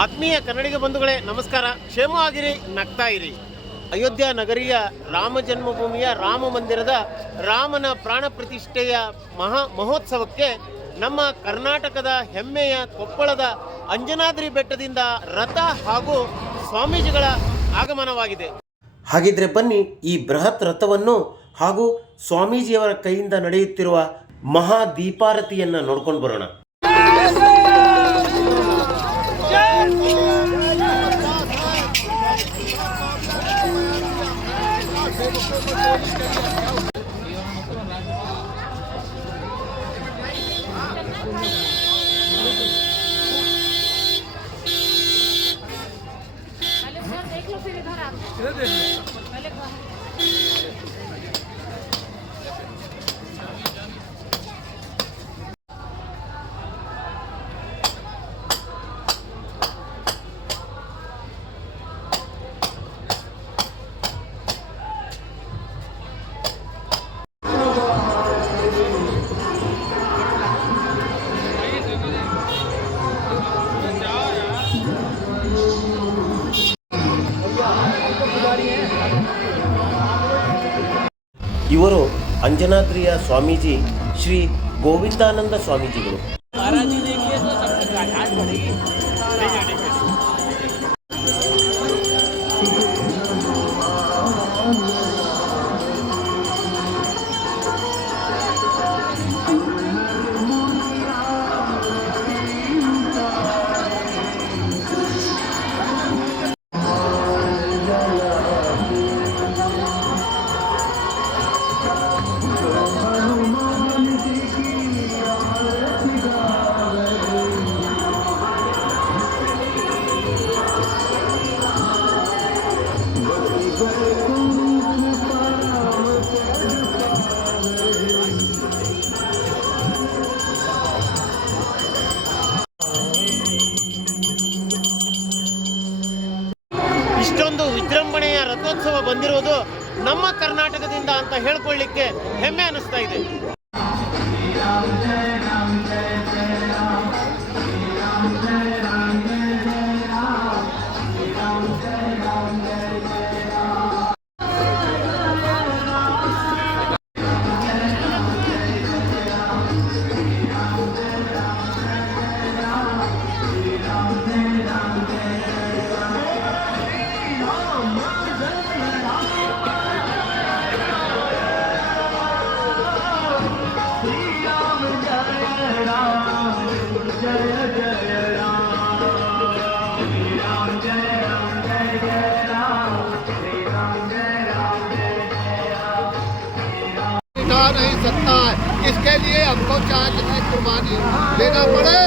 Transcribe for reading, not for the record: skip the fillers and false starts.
ಆತ್ಮೀಯ ಕನ್ನಡಿಗ ಬಂಧುಗಳೇ ನಮಸ್ಕಾರ. ಕ್ಷೇಮವಾಗಿರಿ, ನಗ್ತಾ ಇರಿ. ಅಯೋಧ್ಯ ನಗರಿಯ ರಾಮ ಜನ್ಮಭೂಮಿಯ ರಾಮ ಮಂದಿರದ ರಾಮನ ಪ್ರಾಣ ಪ್ರತಿಷ್ಠೆಯ ಮಹೋತ್ಸವಕ್ಕೆ ನಮ್ಮ ಕರ್ನಾಟಕದ ಹೆಮ್ಮೆಯ ಕೊಪ್ಪಳದ ಅಂಜನಾದ್ರಿ ಬೆಟ್ಟದಿಂದ ರಥ ಹಾಗೂ ಸ್ವಾಮೀಜಿಗಳ ಆಗಮನವಾಗಿದೆ. ಹಾಗಿದ್ರೆ ಬನ್ನಿ ಈ ಬೃಹತ್ ರಥವನ್ನು ಹಾಗೂ ಸ್ವಾಮೀಜಿಯವರ ಕೈಯಿಂದ ನಡೆಯುತ್ತಿರುವ ಮಹಾ ದೀಪಾರತಿಯನ್ನು ನೋಡ್ಕೊಂಡು ಬರೋಣ. ಇವರು ಅಂಜನಾದ್ರಿಯ ಸ್ವಾಮೀಜಿ ಶ್ರೀ ಗೋವಿಂದಾನಂದ ಸ್ವಾಮೀಜಿಗಳು. ಇಷ್ಟೊಂದು ವಿಜೃಂಭಣೆಯ ರಥೋತ್ಸವ ಬಂದಿರುವುದು ನಮ್ಮ ಕರ್ನಾಟಕದಿಂದ ಅಂತ ಹೇಳ್ಕೊಳ್ಳಿಕ್ಕೆ ಹೆಮ್ಮೆ ಅನಿಸ್ತಾ ಇದೆ. नहीं सकता है, इसके लिए हमको चाहे कितनी कुर्बानी देना पड़े।